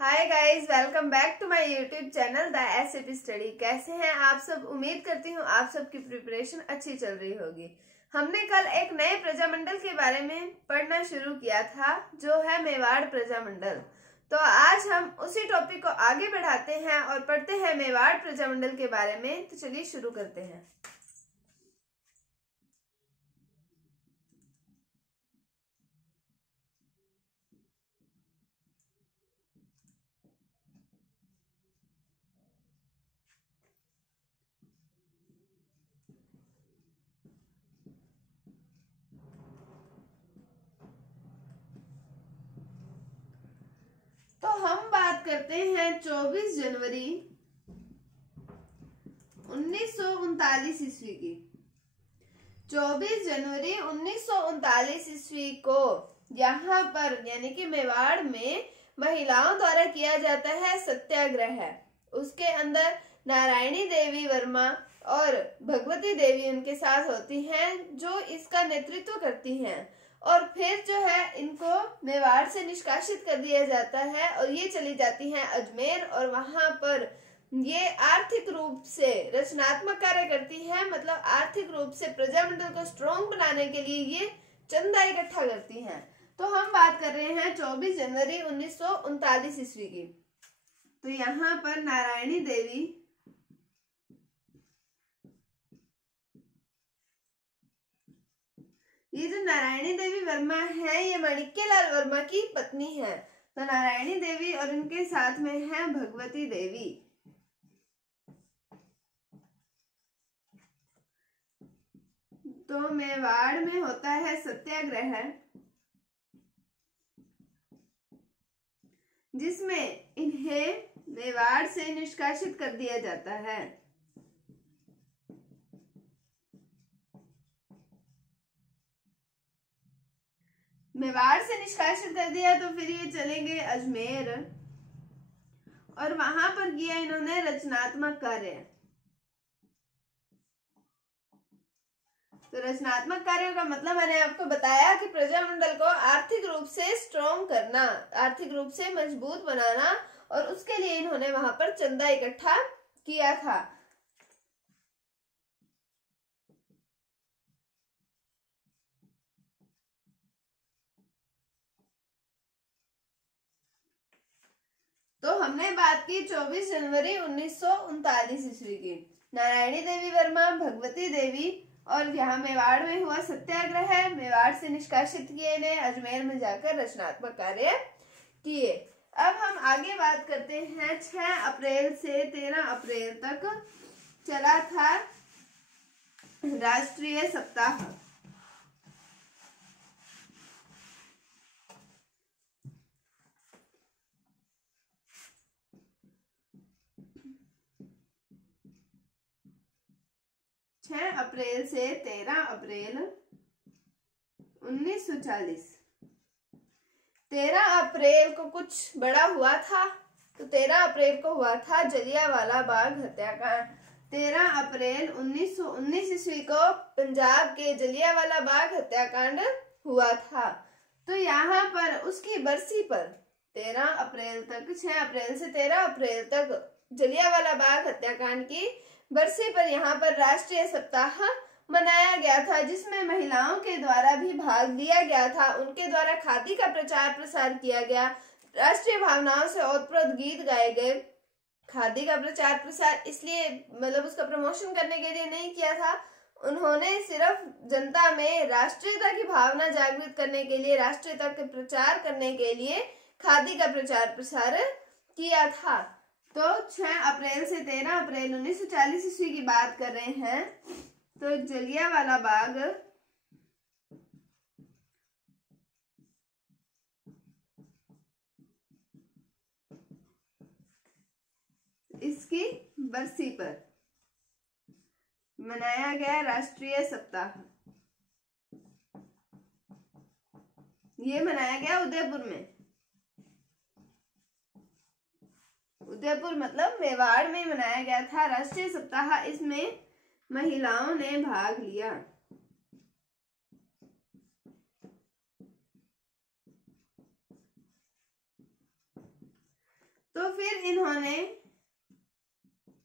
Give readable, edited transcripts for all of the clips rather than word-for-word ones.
Hi guys, welcome back to my YouTube channel the SAP study. कैसे हैं आप सब? उम्मीद करती हूँ आप सबकी प्रिपरेशन अच्छी चल रही होगी। हमने कल एक नए प्रजामंडल के बारे में पढ़ना शुरू किया था, जो है मेवाड़ प्रजामंडल। तो आज हम उसी टॉपिक को आगे बढ़ाते हैं और पढ़ते हैं मेवाड़ प्रजामंडल के बारे में। तो चलिए शुरू करते हैं। तो हम बात करते हैं 24 जनवरी 1939 ईस्वी की। 24 जनवरी 1939 ईस्वी को यहाँ पर यानी कि मेवाड़ में महिलाओं द्वारा किया जाता है सत्याग्रह। उसके अंदर नारायणी देवी वर्मा और भगवती देवी उनके साथ होती हैं, जो इसका नेतृत्व करती हैं। और फिर जो है इनको मेवाड़ से निष्कासित कर दिया जाता है और ये चली जाती हैं अजमेर। और वहां पर ये आर्थिक रूप से रचनात्मक कार्य करती है, मतलब आर्थिक रूप से प्रजामंडल को स्ट्रॉन्ग बनाने के लिए ये चंदा इकट्ठा करती हैं। तो हम बात कर रहे हैं 24 जनवरी 1939 ईस्वी की। तो यहाँ पर नारायणी देवी, ये जो नारायणी देवी वर्मा है ये माणिक्यलाल वर्मा की पत्नी है। तो नारायणी देवी और उनके साथ में है भगवती देवी। तो मेवाड़ में होता है सत्याग्रह, जिसमें इन्हें मेवाड़ से निष्कासित कर दिया जाता है। मेवाड़ से निष्कासित कर दिया तो फिर ये चलेंगे अजमेर और वहां पर किया इन्होंने रचनात्मक कार्य। तो रचनात्मक कार्यों का मतलब मैंने आपको बताया कि प्रजामंडल को आर्थिक रूप से स्ट्रॉन्ग करना, आर्थिक रूप से मजबूत बनाना, और उसके लिए इन्होंने वहां पर चंदा इकट्ठा किया था। तो हमने बात की 24 जनवरी 1939 ईस्वी की। नारायणी देवी वर्मा, भगवती देवी, और यहाँ मेवाड़ में हुआ सत्याग्रह। मेवाड़ से निष्कासित किए ने अजमेर में जाकर रचनात्मक कार्य किए। अब हम आगे बात करते हैं 6 अप्रैल से 13 अप्रैल तक चला था राष्ट्रीय सप्ताह। अप्रैल से 13 अप्रैल 1940। 13 अप्रैल को कुछ बड़ा हुआ था। तो 13 अप्रैल को हुआ था जलियांवाला बाग हत्याकांड। 13 अप्रैल 1919 ईस्वी को पंजाब के जलियांवाला बाग हत्याकांड हुआ था। तो यहाँ पर उसकी बरसी पर 13 अप्रैल तक, 6 अप्रैल से 13 अप्रैल तक जलियांवाला बाग हत्याकांड की बरसी पर यहाँ पर राष्ट्रीय सप्ताह मनाया गया था, जिसमें महिलाओं के द्वारा भी भाग लिया गया था। उनके द्वारा खादी का प्रचार प्रसार किया गया, राष्ट्रीय भावनाओं से ओतप्रोत गीत गाए गए। खादी का प्रचार प्रसार इसलिए, मतलब उसका प्रमोशन करने के लिए नहीं किया था, उन्होंने सिर्फ जनता में राष्ट्रीयता की भावना जागृत करने के लिए, राष्ट्रीयता के प्रचार करने के लिए खादी का प्रचार प्रसार किया था। तो 6 अप्रैल से 13 अप्रैल 1940 ईस्वी की बात कर रहे हैं। तो जलियांवाला बाग इसकी बरसी पर मनाया गया राष्ट्रीय सप्ताह। ये मनाया गया उदयपुर में। उदयपुर मतलब मेवाड़ में मनाया गया था राष्ट्रीय सप्ताह। इसमें महिलाओं ने भाग लिया। तो फिर इन्होंने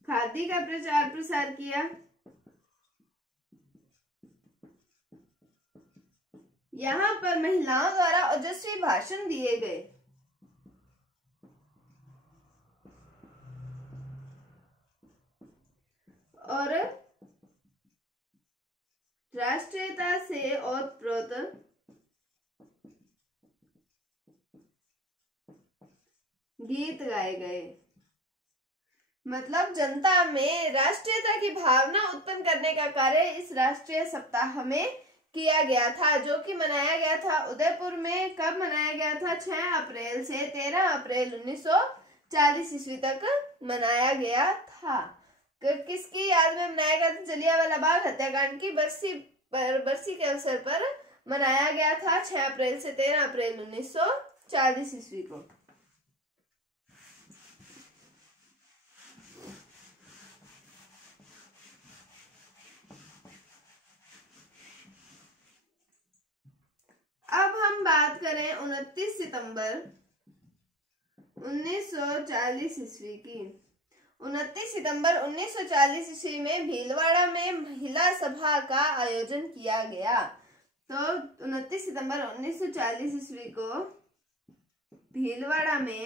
खादी का प्रचार प्रसार किया। यहाँ पर महिलाओं द्वारा ओजस्वी भाषण दिए गए। और राष्ट्रीयता से ओतप्रोत गीत गाए गए। मतलब जनता में राष्ट्रीयता की भावना उत्पन्न करने का कार्य इस राष्ट्रीय सप्ताह में किया गया था, जो कि मनाया गया था उदयपुर में। कब मनाया गया था? 6 अप्रैल से 13 अप्रैल 1940 ईस्वी तक मनाया गया था। किसकी याद में मनाया गया था? जलियांवाला बाग हत्याकांड की बरसी के अवसर पर मनाया गया था 6 अप्रैल से 13 अप्रैल 1940 ईस्वी को। अब हम बात करें 29 सितंबर 1940 ईस्वी की। 29 सितंबर 1940 ईस्वी में भीलवाड़ा में महिला सभा का आयोजन किया गया। तो 29 सितंबर 1940 ईस्वी को भीलवाड़ा में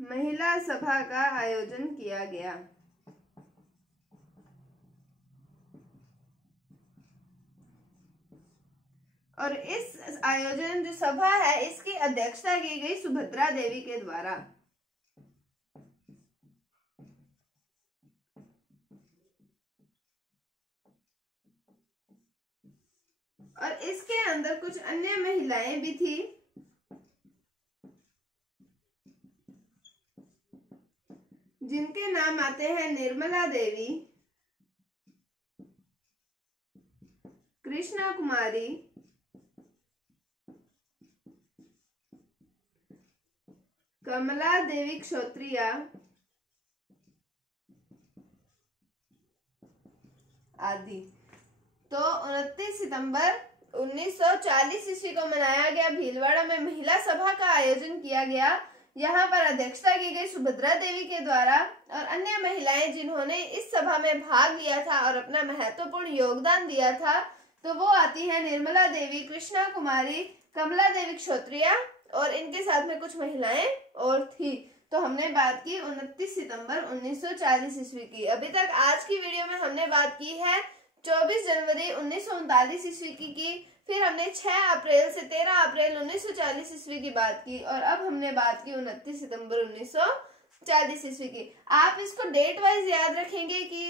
महिला सभा का आयोजन किया गया। और इस आयोजन जो सभा है इसकी अध्यक्षता की गई सुभद्रा देवी के द्वारा। और इसके अंदर कुछ अन्य महिलाएं भी थी, जिनके नाम आते हैं निर्मला देवी, कृष्णा कुमारी, कमला देवी क्षत्रिया आदि। तो 29 सितंबर 1940 ईस्वी को मनाया गया भीलवाड़ा में महिला सभा का आयोजन किया गया। यहाँ पर अध्यक्षता की गई सुभद्रा देवी के द्वारा। और अन्य महिलाएं जिन्होंने इस सभा में भाग लिया था और अपना महत्वपूर्ण योगदान दिया था, तो वो आती है निर्मला देवी, कृष्णा कुमारी, कमला देवी क्षत्रिया और इनके साथ में कुछ महिलाएं और थी। तो हमने बात की 29 सितंबर 1940 ईस्वी की। अभी तक आज की वीडियो में हमने बात की है 24 जनवरी 1939 ईस्वी की। फिर हमने 6 अप्रैल से 13 अप्रैल 1940 ईस्वी की बात की। और अब हमने बात की 29 सितंबर 1940 ईस्वी की। आप इसको डेट वाइज याद रखेंगे कि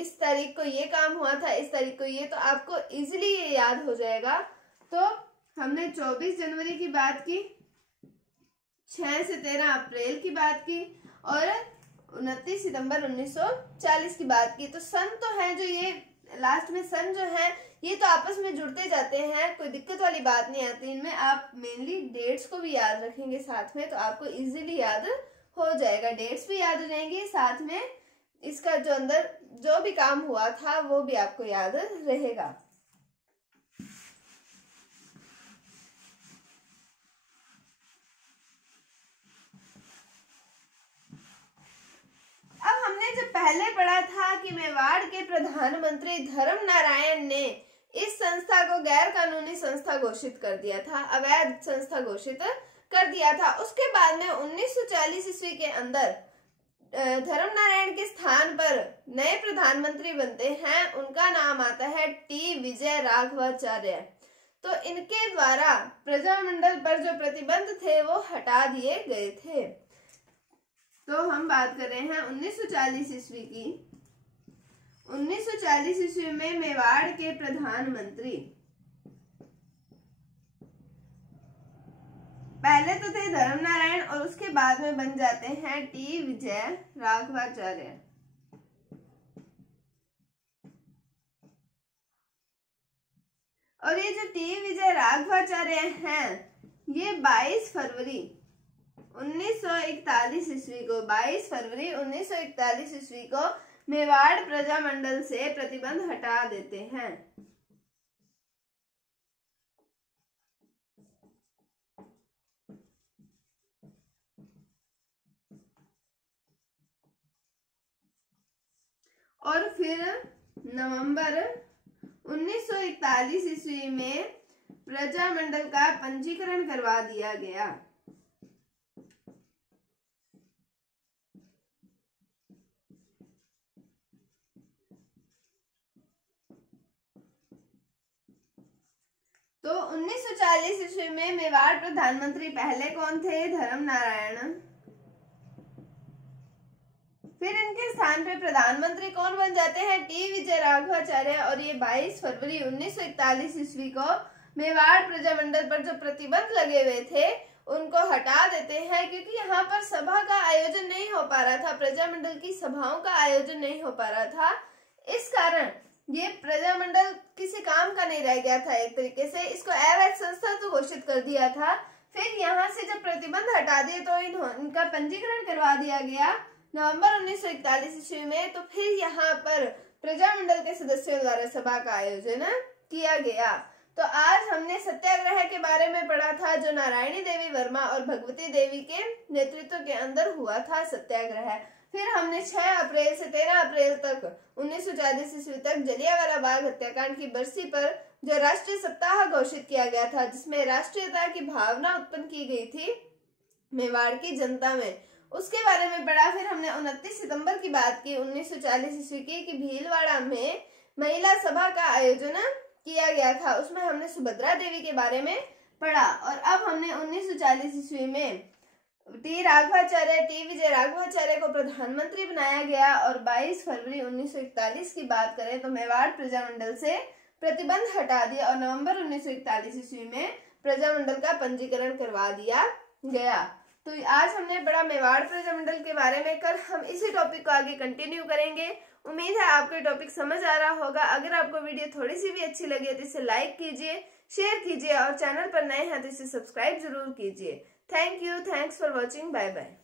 इस तारीख को ये काम हुआ था, इस तारीख को ये, तो आपको इजीली ये याद हो जाएगा। तो हमने 24 जनवरी की बात की, 6 से 13 अप्रैल की बात की और 29 सितंबर 1940 की बात की। तो सन तो है जो ये लास्ट में सन जो है ये तो आपस में जुड़ते जाते हैं, कोई दिक्कत वाली बात नहीं आती इनमें। आप मेनली डेट्स को भी याद रखेंगे साथ में, तो आपको इजीली याद हो जाएगा। डेट्स भी याद हो जाएंगी, साथ में इसका जो अंदर जो भी काम हुआ था वो भी आपको याद रहेगा। अब हमने जब पहले पढ़ा था कि मेवाड़ के प्रधानमंत्री धर्म नारायण ने इस संस्था को गैर कानूनी संस्था घोषित कर दिया था, अवैध संस्था घोषित कर दिया था। उसके बाद में 1940 ईस्वी के अंदर धर्म नारायण के स्थान पर नए प्रधानमंत्री बनते हैं। उनका नाम आता है टी विजय राघवाचार्य। तो इनके द्वारा प्रजामंडल पर जो प्रतिबंध थे वो हटा दिए गए थे। तो हम बात कर रहे हैं 1940 ईस्वी की। 1940 ईस्वी में मेवाड़ के प्रधानमंत्री पहले तो थे धर्म नारायण और उसके बाद में बन जाते हैं टी विजय राघवाचार्य। और ये जो टी विजय राघवाचार्य हैं ये 22 फरवरी 1941 ईस्वी को 22 फरवरी 1941 ईस्वी को मेवाड़ प्रजामंडल से प्रतिबंध हटा देते हैं। और फिर नवंबर 1941 ईस्वी में प्रजामंडल का पंजीकरण करवा दिया गया। तो 1940 ईस्वी में मेवाड़ प्रधानमंत्री पहले कौन थे? धर्मनारायण। फिर इनके स्थान पे प्रधानमंत्री कौन बन जाते हैं? टी विजय राघवाचार्य। और ये 22 फरवरी 1941 ईस्वी को मेवाड़ प्रजामंडल पर जो प्रतिबंध लगे हुए थे उनको हटा देते हैं, क्योंकि यहाँ पर सभा का आयोजन नहीं हो पा रहा था, प्रजामंडल की सभाओं का आयोजन नहीं हो पा रहा था। इस कारण ये प्रजामंडल किसी काम का नहीं रह गया था। एक तरीके से इसको अवैध संस्था तो घोषित कर दिया था। फिर यहाँ से जब प्रतिबंध हटा दिए तो इनका पंजीकरण करवा दिया गया नवंबर 1941 ईस्वी में। तो फिर यहाँ पर प्रजामंडल के सदस्यों द्वारा सभा का आयोजन किया गया। तो आज हमने सत्याग्रह के बारे में पढ़ा था, जो नारायणी देवी वर्मा और भगवती देवी के नेतृत्व के अंदर हुआ था सत्याग्रह। फिर हमने 6 अप्रैल से 13 अप्रैल तक 1940 ईस्वी तक जलियांवाला बाग हत्याकांड की बरसी पर जो राष्ट्रीय सप्ताह घोषित किया गया था, जिसमें राष्ट्रीयता की भावना उत्पन्न की गई थी मेवाड़ की जनता में, उसके बारे में पढ़ा। फिर हमने 29 सितंबर की बात की 1940 ईस्वी की कि भीलवाड़ा में महिला सभा का आयोजन किया गया था, उसमें हमने सुभद्रा देवी के बारे में पढ़ा। और अब हमने 1940 ईस्वी में टी विजय राघवाचार्य को प्रधानमंत्री बनाया गया। और 22 फरवरी 1941 की बात करें तो मेवाड़ प्रजामंडल से प्रतिबंध हटा दिया और नवंबर 1941 ईस्वी में प्रजामंडल का पंजीकरण करवा दिया गया। तो आज हमने पढ़ा मेवाड़ प्रजामंडल के बारे में। कल हम इसी टॉपिक को आगे कंटिन्यू करेंगे। उम्मीद है आपको टॉपिक समझ आ रहा होगा। अगर आपको वीडियो थोड़ी सी भी अच्छी लगे तो इसे लाइक कीजिए, शेयर कीजिए और चैनल पर नए हैं तो इसे सब्सक्राइब जरूर कीजिए। Thank you, thanks for watching, bye bye.